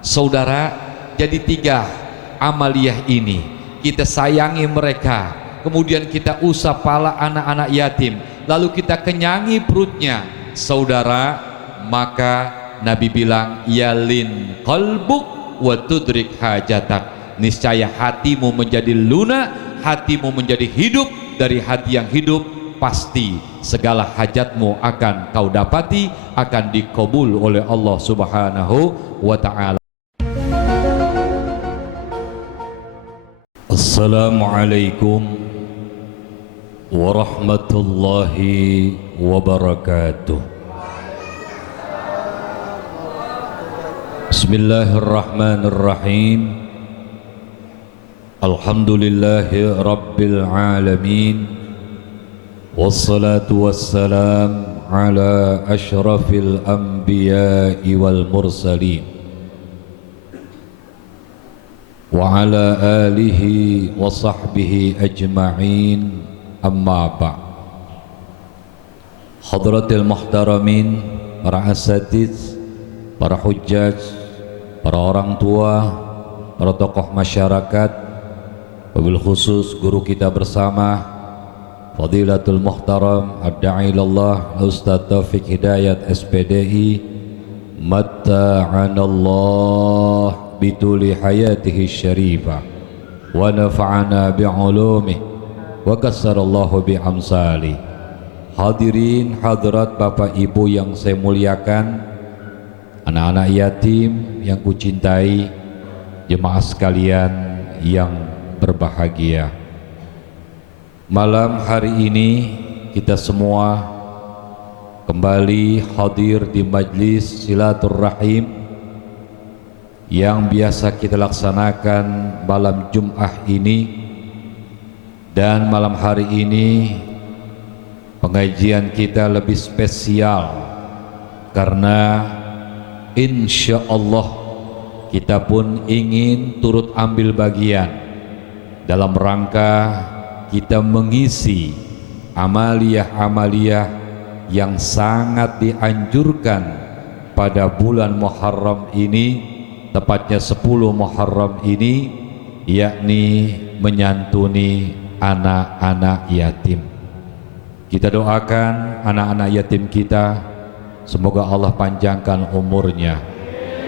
Saudara, jadi tiga amaliyah ini, kita sayangi mereka, kemudian kita usap pala anak-anak yatim, lalu kita kenyangi perutnya, saudara, maka Nabi bilang yalin qalbuk wa tudrik hajatak, niscaya hatimu menjadi lunak, hatimu menjadi hidup, dari hati yang hidup pasti segala hajatmu akan kau dapati, akan dikabul oleh Allah Subhanahu wa ta'ala. Assalamualaikum warahmatullahi wabarakatuh. Bismillahirrahmanirrahim. Alhamdulillahi rabbil alamin. Wassalatu wassalam ala ashrafil anbiya'i wal mursalin wa ala alihi wa sahbihi ajma'in, amma ba'd. Hadratil muhtaramin, para asatiz, para hujjaj, para orang tua, para tokoh masyarakat, wabil khusus guru kita bersama Fadilatul Muhtaram Ad-Da'i ilallah Ustaz Taufik Hidayat SPDI, matta'anallah bituli hayatihi syarifah wa nafa'ana bi'ulumih wa kassarallahu bi'amsalih. Hadirin hadirat Bapak Ibu yang saya muliakan, anak-anak yatim yang kucintai, jemaah sekalian yang berbahagia, malam hari ini kita semua kembali hadir di majlis silaturrahim yang biasa kita laksanakan malam Jum'ah ini. Dan malam hari ini pengajian kita lebih spesial karena insya Allah kita pun ingin turut ambil bagian dalam rangka kita mengisi amaliyah-amaliyah yang sangat dianjurkan pada bulan Muharram ini, tepatnya 10 Muharram ini, yakni menyantuni anak-anak yatim. Kita doakan anak-anak yatim kita, semoga Allah panjangkan umurnya,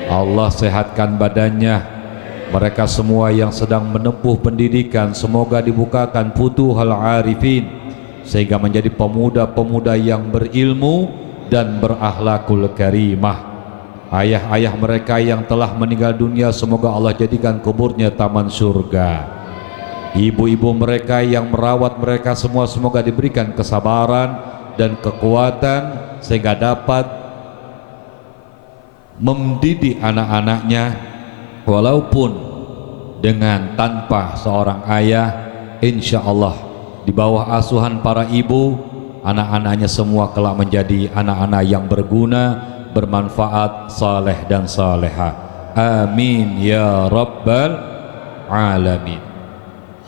Allah sehatkan badannya. Mereka semua yang sedang menempuh pendidikan, semoga dibukakan futuhul arifin sehingga menjadi pemuda-pemuda yang berilmu dan berakhlakul karimah. Ayah-ayah mereka yang telah meninggal dunia, semoga Allah jadikan kuburnya taman surga. Ibu-ibu mereka yang merawat mereka semua, semoga diberikan kesabaran dan kekuatan sehingga dapat mendidik anak-anaknya, walaupun dengan tanpa seorang ayah. Insya Allah di bawah asuhan para ibu, anak-anaknya semua kelak menjadi anak-anak yang berguna, bermanfaat, saleh dan saleha. Amin ya rabbal alamin.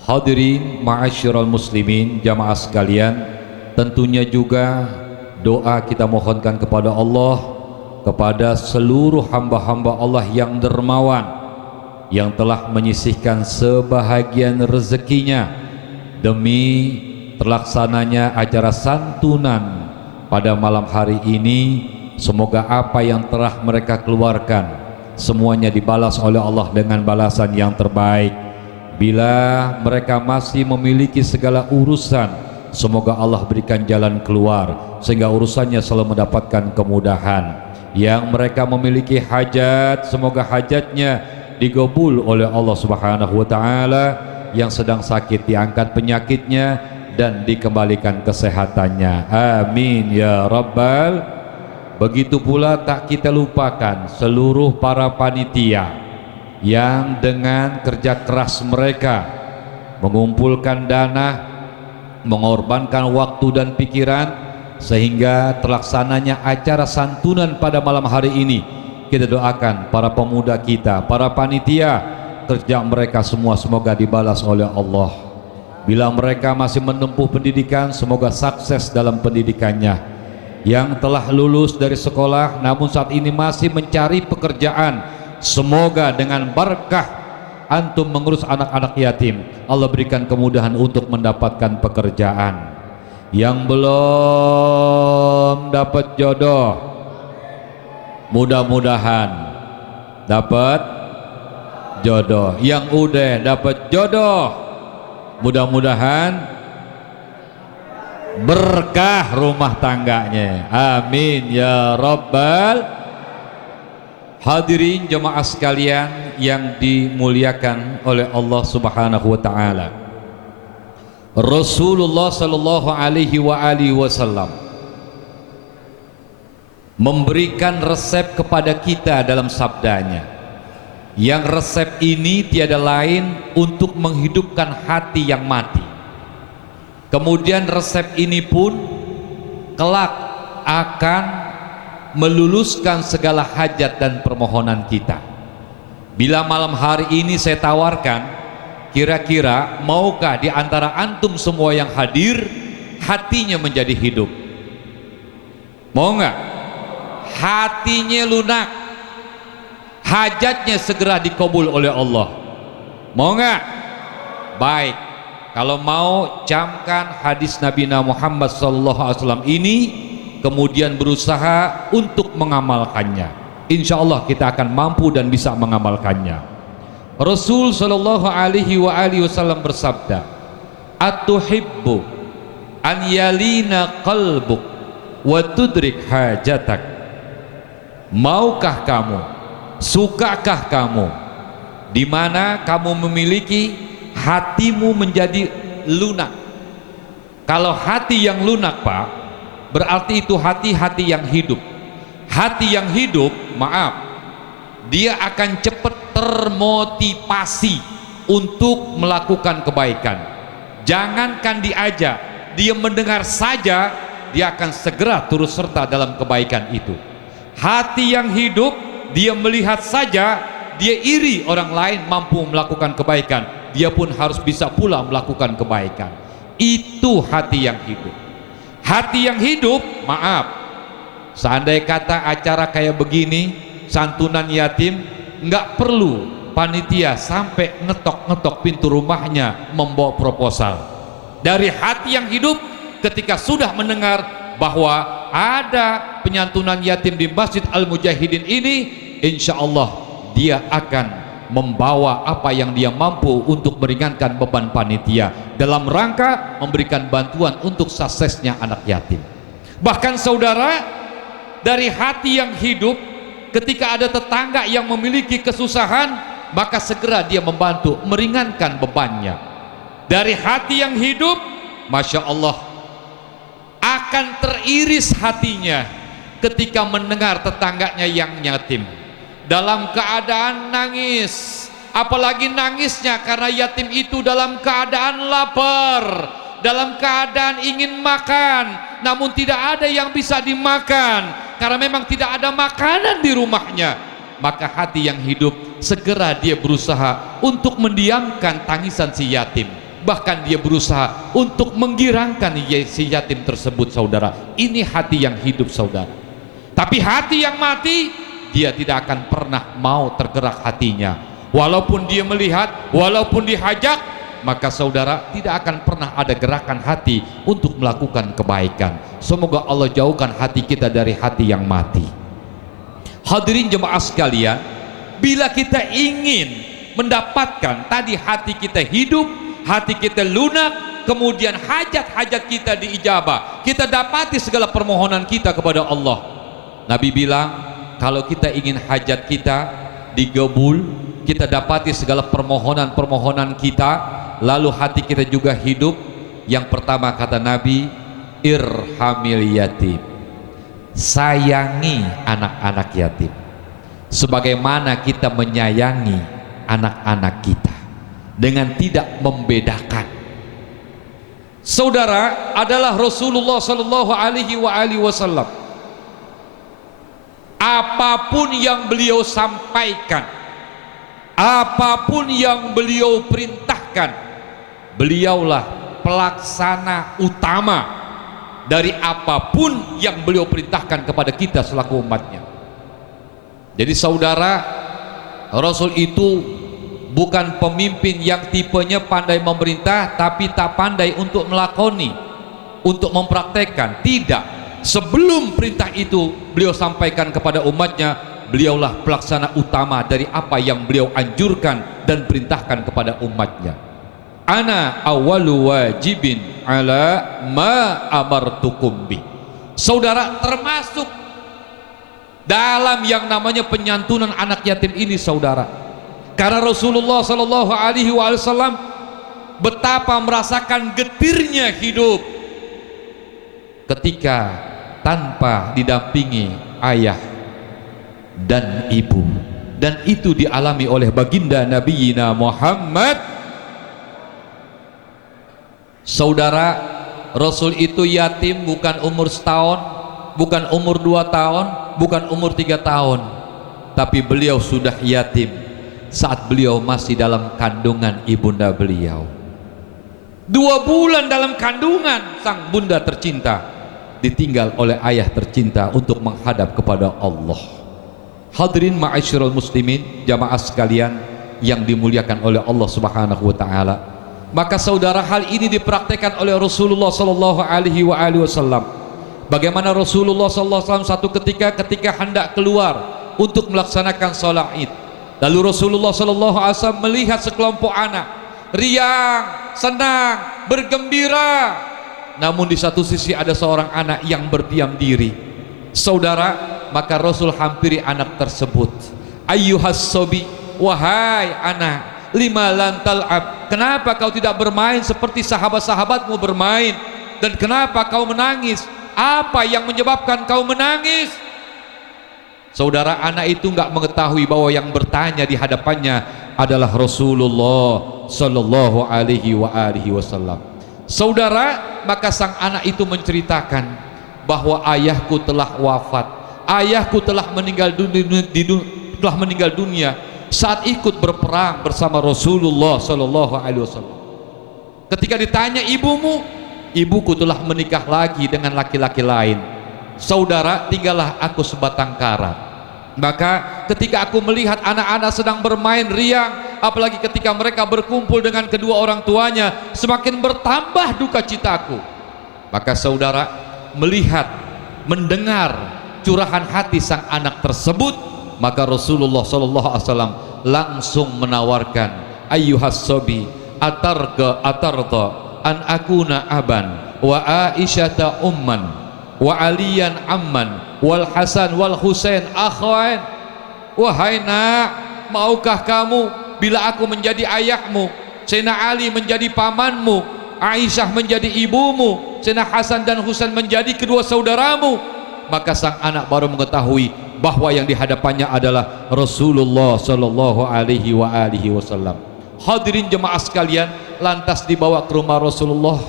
Hadirin ma'asyiral muslimin, jamaah sekalian, tentunya juga doa kita mohonkan kepada Allah, kepada seluruh hamba-hamba Allah yang dermawan, yang telah menyisihkan sebahagian rezekinya demi terlaksananya acara santunan pada malam hari ini. Semoga apa yang telah mereka keluarkan semuanya dibalas oleh Allah dengan balasan yang terbaik. Bila mereka masih memiliki segala urusan, semoga Allah berikan jalan keluar sehingga urusannya selalu mendapatkan kemudahan. Yang mereka memiliki hajat, semoga hajatnya digabul oleh Allah Subhanahu wa ta'ala. Yang sedang sakit diangkat penyakitnya dan dikembalikan kesehatannya. Amin ya rabbal. Begitu pula tak kita lupakan seluruh para panitia yang dengan kerja keras mereka mengumpulkan dana, mengorbankan waktu dan pikiran sehingga terlaksananya acara santunan pada malam hari ini. Kita doakan para pemuda kita, para panitia, kerja mereka semua semoga dibalas oleh Allah. Bila mereka masih menempuh pendidikan, semoga sukses dalam pendidikannya. Yang telah lulus dari sekolah namun saat ini masih mencari pekerjaan, Semoga dengan berkah antum mengurus anak-anak yatim, Allah berikan kemudahan untuk mendapatkan pekerjaan. Yang belum dapat jodoh, mudah-mudahan dapat jodoh. Yang udah dapat jodoh, mudah-mudahan berkah rumah tangganya. Amin ya rabbal. Hadirin jemaah sekalian yang dimuliakan oleh Allah Subhanahu wa taala. Rasulullah sallallahu alaihi wasallam memberikan resep kepada kita dalam sabdanya. Yang resep ini tiada lain untuk menghidupkan hati yang mati. Kemudian resep ini pun kelak akan meluluskan segala hajat dan permohonan kita. Bila malam hari ini saya tawarkan, kira-kira maukah di antara antum semua yang hadir hatinya menjadi hidup? Mau nggak? Hatinya lunak, hajatnya segera dikabul oleh Allah. Mau nggak? Baik, kalau mau camkan hadis Nabi Muhammad SAW ini, kemudian berusaha untuk mengamalkannya. Insya Allah kita akan mampu dan bisa mengamalkannya. Rasul sallallahu alaihi wasallam bersabda, "Atuhibbu an yalina qalbuk wa tudrik hajatak." Maukah kamu, sukakah kamu di mana kamu memiliki hatimu menjadi lunak? Kalau hati yang lunak, Pak, berarti itu hati-hati yang hidup. Hati yang hidup, maaf, dia akan cepat termotivasi untuk melakukan kebaikan. Jangankan diajak, dia mendengar saja, dia akan segera turut serta dalam kebaikan itu. Hati yang hidup, dia melihat saja, dia iri orang lain mampu melakukan kebaikan, dia pun harus bisa pula melakukan kebaikan. Itu hati yang hidup. Hati yang hidup, maaf, seandai kata acara kayak begini, santunan yatim, nggak perlu panitia sampai ngetok-ngetok pintu rumahnya membawa proposal. Dari hati yang hidup, ketika sudah mendengar bahwa ada penyantunan yatim di Masjid Al-Mujahidin ini, insya Allah dia akan membawa apa yang dia mampu untuk meringankan beban panitia dalam rangka memberikan bantuan untuk suksesnya anak yatim. Bahkan saudara, dari hati yang hidup, ketika ada tetangga yang memiliki kesusahan, maka segera dia membantu meringankan bebannya. Dari hati yang hidup, Masya Allah, akan teriris hatinya ketika mendengar tetangganya yang yatim dalam keadaan nangis, apalagi nangisnya karena yatim itu dalam keadaan lapar, dalam keadaan ingin makan, namun tidak ada yang bisa dimakan karena memang tidak ada makanan di rumahnya. Maka hati yang hidup segera dia berusaha untuk mendiamkan tangisan si yatim, bahkan dia berusaha untuk menggirangkan si yatim tersebut. Saudara, ini hati yang hidup, saudara. Tapi hati yang mati, dia tidak akan pernah mau tergerak hatinya. Walaupun dia melihat, walaupun dihajak, maka saudara tidak akan pernah ada gerakan hati untuk melakukan kebaikan. Semoga Allah jauhkan hati kita dari hati yang mati. Hadirin jemaah sekalian, bila kita ingin mendapatkan tadi hati kita hidup, hati kita lunak, kemudian hajat-hajat kita diijabah, kita dapati segala permohonan kita kepada Allah. Nabi bilang, kalau kita ingin hajat kita digabul, kita dapati segala permohonan-permohonan kita, lalu hati kita juga hidup, yang pertama kata Nabi, irhamil yatim, sayangi anak-anak yatim sebagaimana kita menyayangi anak-anak kita, dengan tidak membedakan. Saudara, adalah Rasulullah sallallahu alaihi wasallam, apapun yang beliau sampaikan, apapun yang beliau perintahkan, beliaulah pelaksana utama dari apapun yang beliau perintahkan kepada kita selaku umatnya. Jadi saudara, Rasul itu bukan pemimpin yang tipenya pandai memerintah tapi tak pandai untuk melakoni, untuk mempraktekkan. Tidak. Sebelum perintah itu beliau sampaikan kepada umatnya, beliaulah pelaksana utama dari apa yang beliau anjurkan dan perintahkan kepada umatnya. Ana awwalu wajibin ala ma amartukum bi. Saudara, termasuk dalam yang namanya penyantunan anak yatim ini, saudara, karena Rasulullah Shallallahu Alaihi Wasallam betapa merasakan getirnya hidup ketika tanpa didampingi ayah dan ibu, dan itu dialami oleh baginda Nabi Muhammad. Saudara, Rasul itu yatim bukan umur setahun, bukan umur 2 tahun, bukan umur 3 tahun, tapi beliau sudah yatim saat beliau masih dalam kandungan ibunda beliau. 2 bulan dalam kandungan sang bunda tercinta ditinggal oleh ayah tercinta untuk menghadap kepada Allah. Hadirin ma'asyiral muslimin, jamaah sekalian yang dimuliakan oleh Allah Subhanahu wa taala. Maka saudara, hal ini dipraktekkan oleh Rasulullah Sallallahu Alaihi Wasallam. Bagaimana Rasulullah Sallallahu Alaihi Wasallam satu ketika hendak keluar untuk melaksanakan sholat Id, lalu Rasulullah Sallallahu Alaihi Wasallam melihat sekelompok anak riang, senang, bergembira. Namun di satu sisi ada seorang anak yang berdiam diri. Saudara, maka Rasul hampiri anak tersebut. Ayyuhas sobi, wahai anak, lima lantal ab, kenapa kau tidak bermain seperti sahabat-sahabatmu bermain? Dan kenapa kau menangis? Apa yang menyebabkan kau menangis? Saudara, anak itu nggak mengetahui bahwa yang bertanya di hadapannya adalah Rasulullah Sallallahu Alaihi Wasallam. Saudara, maka sang anak itu menceritakan bahwa ayahku telah wafat, ayahku telah meninggal dunia saat ikut berperang bersama Rasulullah Sallallahu Alaihi Wasallam. Ketika ditanya ibumu, ibuku telah menikah lagi dengan laki-laki lain. Saudara, tinggallah aku sebatang kara. Maka ketika aku melihat anak-anak sedang bermain riang, apalagi ketika mereka berkumpul dengan kedua orang tuanya, semakin bertambah duka citaku. Maka saudara, melihat, mendengar curahan hati sang anak tersebut, maka Rasulullah Sallallahu Alaihi Wasallam langsung menawarkan, ayyuhas sobi atarda an akuna aban wa aisyata umman wa aliyan amman wal hasan wal husain akhwan. Wahai nak, maukah kamu bila aku menjadi ayahmu, Sayyidina Ali menjadi pamanmu, Aisyah menjadi ibumu, Sayyidina Hasan dan Husain menjadi kedua saudaramu? Maka sang anak baru mengetahui bahwa yang dihadapannya adalah Rasulullah Sallallahu Alaihi Wasallam. Hadirin jemaah sekalian, lantas dibawa ke rumah Rasulullah.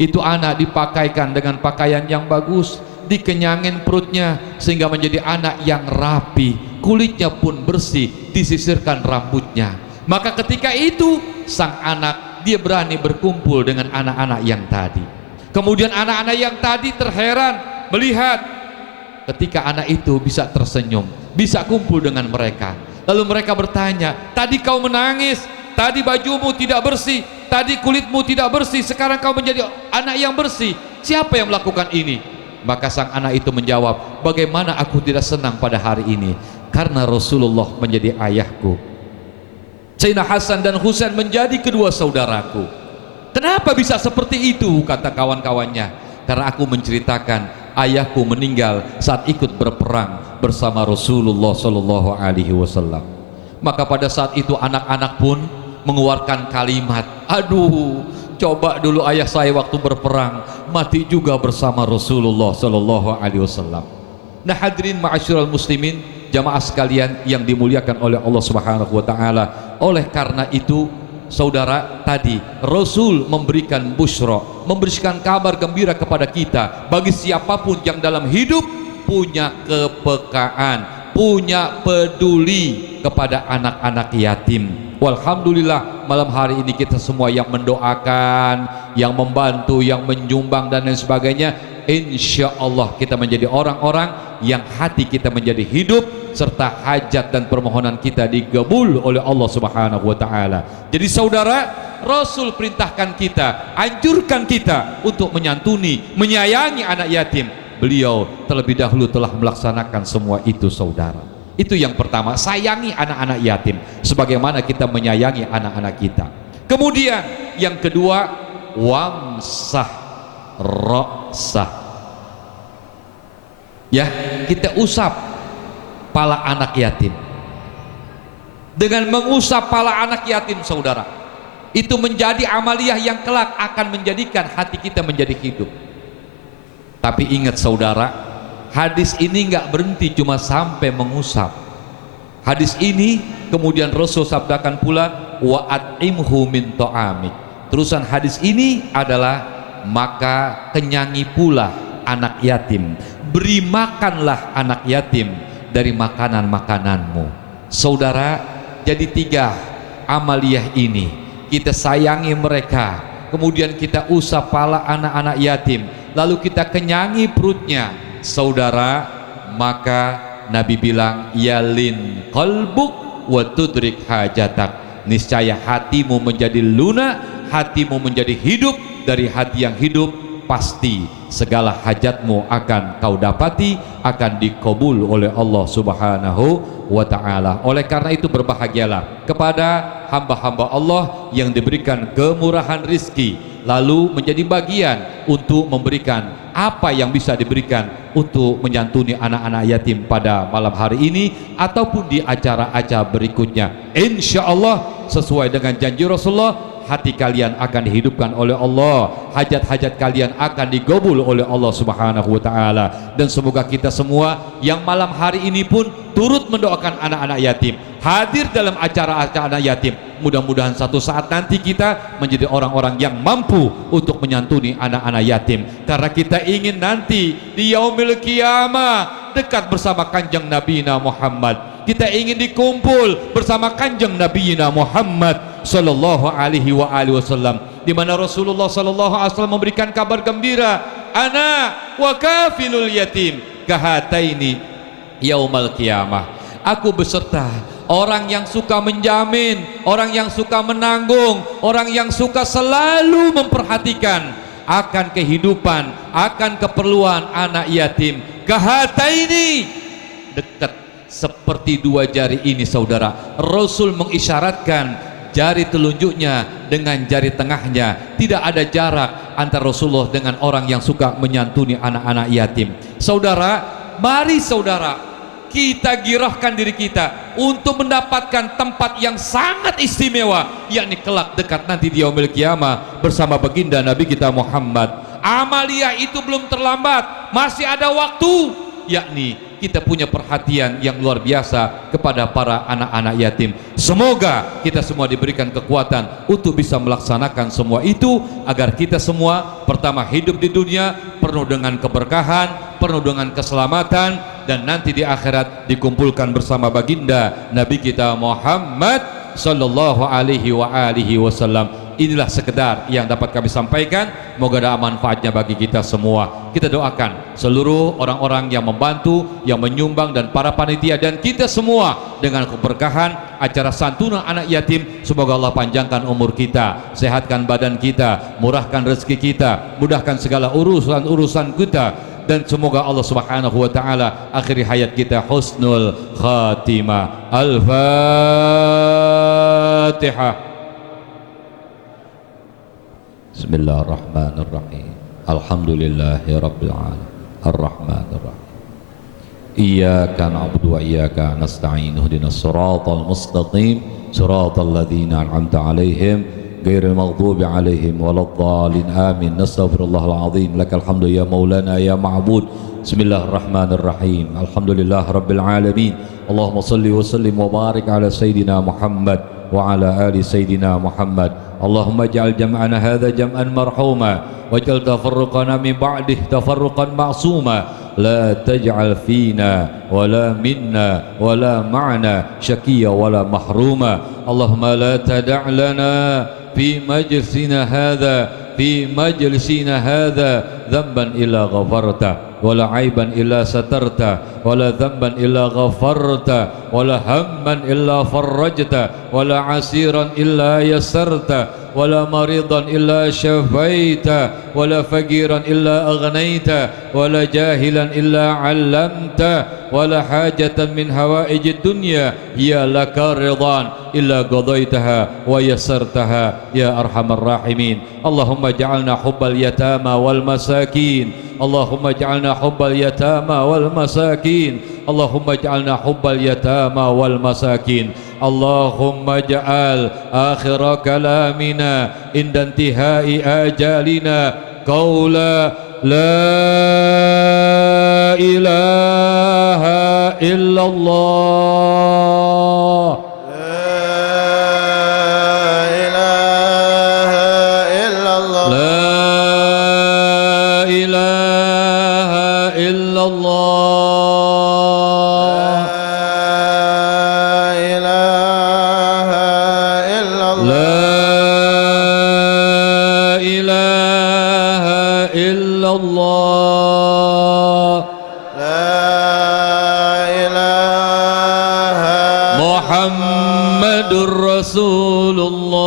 Itu anak dipakaikan dengan pakaian yang bagus, dikenyangin perutnya sehingga menjadi anak yang rapi, kulitnya pun bersih, disisirkan rambutnya. Maka ketika itu sang anak, dia berani berkumpul dengan anak-anak yang tadi. Kemudian anak-anak yang tadi terheran melihat ketika anak itu bisa tersenyum, bisa kumpul dengan mereka. Lalu mereka bertanya, tadi kau menangis, tadi bajumu tidak bersih, tadi kulitmu tidak bersih, sekarang kau menjadi anak yang bersih, siapa yang melakukan ini? Maka sang anak itu menjawab, bagaimana aku tidak senang pada hari ini? Karena Rasulullah menjadi ayahku, Sayyidina Hasan dan Husain menjadi kedua saudaraku. Kenapa bisa seperti itu? Kata kawan-kawannya, karena aku menceritakan ayahku meninggal saat ikut berperang bersama Rasulullah Sallallahu Alaihi Wasallam. Maka pada saat itu anak-anak pun mengeluarkan kalimat, aduh, coba dulu ayah saya waktu berperang mati juga bersama Rasulullah Sallallahu Alaihi Wasallam. Nah hadirin ma'asyiral muslimin, jamaah sekalian yang dimuliakan oleh Allah Subhanahu wa taala. Oleh karena itu saudara, tadi Rasul memberikan busyra, memberikan kabar gembira kepada kita bagi siapapun yang dalam hidup punya kepekaan, punya peduli kepada anak-anak yatim. Walhamdulillah, malam hari ini kita semua yang mendoakan, yang membantu, yang menyumbang dan lain sebagainya, insya Allah kita menjadi orang-orang yang hati kita menjadi hidup, serta hajat dan permohonan kita digabul oleh Allah Subhanahu wa taala. Jadi saudara, Rasul perintahkan kita, anjurkan kita untuk menyantuni, menyayangi anak yatim. Beliau terlebih dahulu telah melaksanakan semua itu saudara. Itu yang pertama, sayangi anak-anak yatim sebagaimana kita menyayangi anak-anak kita. Kemudian yang kedua, wamsah ra'sah. Ya, kita usap pala anak yatim. Dengan mengusap pala anak yatim saudara, itu menjadi amaliyah yang kelak akan menjadikan hati kita menjadi hidup. Tapi ingat saudara, hadis ini nggak berhenti cuma sampai mengusap. Hadis ini kemudian Rasul sabdakan pula, wa at'imhu min ta'amik. Terusan hadis ini adalah, maka kenyangi pula anak yatim, beri makanlah anak yatim dari makanan-makananmu. Saudara, jadi 3 amaliyah ini, kita sayangi mereka, kemudian kita usap pala anak-anak yatim, lalu kita kenyangi perutnya saudara, maka Nabi bilang, yalin qalbuk wa tudrik hajatak. Niscaya hatimu menjadi lunak, hatimu menjadi hidup. Dari hati yang hidup, pasti segala hajatmu akan kau dapati, akan dikabul oleh Allah Subhanahu wa ta'ala. Oleh karena itu berbahagialah kepada hamba-hamba Allah yang diberikan kemurahan rizki, lalu menjadi bagian untuk memberikan apa yang bisa diberikan untuk menyantuni anak-anak yatim pada malam hari ini ataupun di acara-acara berikutnya. Insya Allah sesuai dengan janji Rasulullah, hati kalian akan dihidupkan oleh Allah, hajat-hajat kalian akan digabul oleh Allah Subhanahu wa ta'ala. Dan semoga kita semua yang malam hari ini pun turut mendoakan anak-anak yatim, hadir dalam acara-acara anak yatim. Mudah-mudahan satu saat nanti kita menjadi orang-orang yang mampu untuk menyantuni anak-anak yatim, karena kita ingin nanti di yaumil qiyamah dekat bersama kanjeng Nabi Muhammad. Kita ingin dikumpul bersama kanjeng Nabi Muhammad sallallahu alaihi wasallam, di mana Rasulullah sallallahu alaihi wasallam memberikan kabar gembira, ana wa kafilul yatim kahataini yaumal qiyamah. Aku beserta orang yang suka menjamin, orang yang suka menanggung, orang yang suka selalu memperhatikan akan kehidupan, akan keperluan anak yatim. Kahataini, dekat seperti 2 jari ini saudara. Rasul mengisyaratkan jari telunjuknya dengan jari tengahnya, tidak ada jarak antara Rasulullah dengan orang yang suka menyantuni anak-anak yatim. Saudara, mari saudara kita girahkan diri kita untuk mendapatkan tempat yang sangat istimewa, yakni kelak dekat nanti di yaumil qiyamah bersama baginda Nabi kita Muhammad. Amaliyah itu belum terlambat, masih ada waktu, yakni kita punya perhatian yang luar biasa kepada para anak-anak yatim. Semoga kita semua diberikan kekuatan untuk bisa melaksanakan semua itu, agar kita semua pertama hidup di dunia penuh dengan keberkahan, penuh dengan keselamatan, dan nanti di akhirat dikumpulkan bersama baginda Nabi kita Muhammad sallallahu alaihi wasallam. Inilah sekedar yang dapat kami sampaikan. Moga ada manfaatnya bagi kita semua. Kita doakan seluruh orang-orang yang membantu, yang menyumbang, dan para panitia, dan kita semua dengan keberkahan acara santunan anak yatim. Semoga Allah panjangkan umur kita, sehatkan badan kita, murahkan rezeki kita, mudahkan segala urusan-urusan kita, dan semoga Allah Subhanahu wa ta'ala akhiri hayat kita husnul khatimah. Al-Fatihah. Bismillahirrahmanirrahim. Alhamdulillahi rabbil alamin. Ar-Rahmanirrahim. Iyyaka na'budu wa iyyaka nasta'in. Ihdinas siratal mustaqim. Siratal ladzina an'amta 'alaihim ghairil maghdubi 'alaihim waladdallin. Amin. Nastaghfirullahal azim. Lakal hamdu ya maulana ya ma'bud. Bismillahirrahmanirrahim. Alhamdulillah rabbil alamin. Allahumma salli wa sallim wa barik ala sayyidina Muhammad wa ala ali sayyidina Muhammad. Allahumma ja'al jam'ana hadha jam'an marhuma waj'al tafarruqana min ba'dih tafarruqan ma'suma la taj'al fina wala minna wala ma'na syaqiyya wala mahruma. Allahumma la tada' lana fi majlisina hadha في مجلسنا هذا ذنبا إلا غفرته ولا عيبا إلا سترته ولا ذنبا إلا غفرته ولا هما إلا فرجته ولا عسيرا إلا يسرته ولا مريضا إلا شفيته ولا فقيرا إلا أغنيته ولا جاهلا إلا علمته ولا حاجة من هوائج الدنيا هي لك رضا إلا قضيتها ويسرتها يا أرحم الراحمين. اللهم اجعلنا حب اليتامى والمساكين، اللهم اجعلنا حب اليتامى والمساكين، اللهم اجعلنا حب اليتامى والمساكين. اللهم اجعل آخر كلامنا عند انتهاء آجالنا قولا لا إله إلا الله. Muhammadur Rasulullah,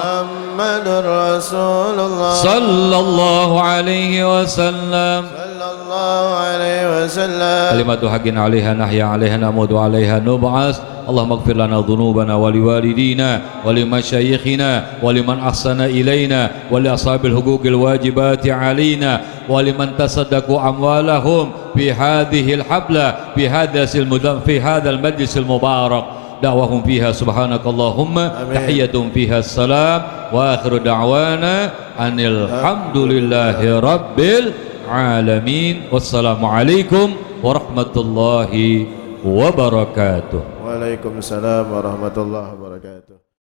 Muhammadur Rasulullah sallallahu alaihi wasallam, sallallahu alaihi wasallam. kalimatu haqqin 'alaiha nahya 'alaiha namutu 'alaiha nub'as. Allahumma ighfir lana dhunubana wa liwalidina wa limasyayikhina wa liman ahsana ilaina wa li ashabil huquqil wajibati 'alaina wa liman tasaddaqu amwalahum fi hadhihi al-habla fi hadzal majlisil mubarak. Da'wahum fiha subhanakallahumma, tahiyatum fiha salam, wa akhiru da'wana anil hamdulillahi rabbil alamin. Wassalamu alaikum warahmatullahi wabarakatuh. Waalaikumsalam warahmatullahi wabarakatuh.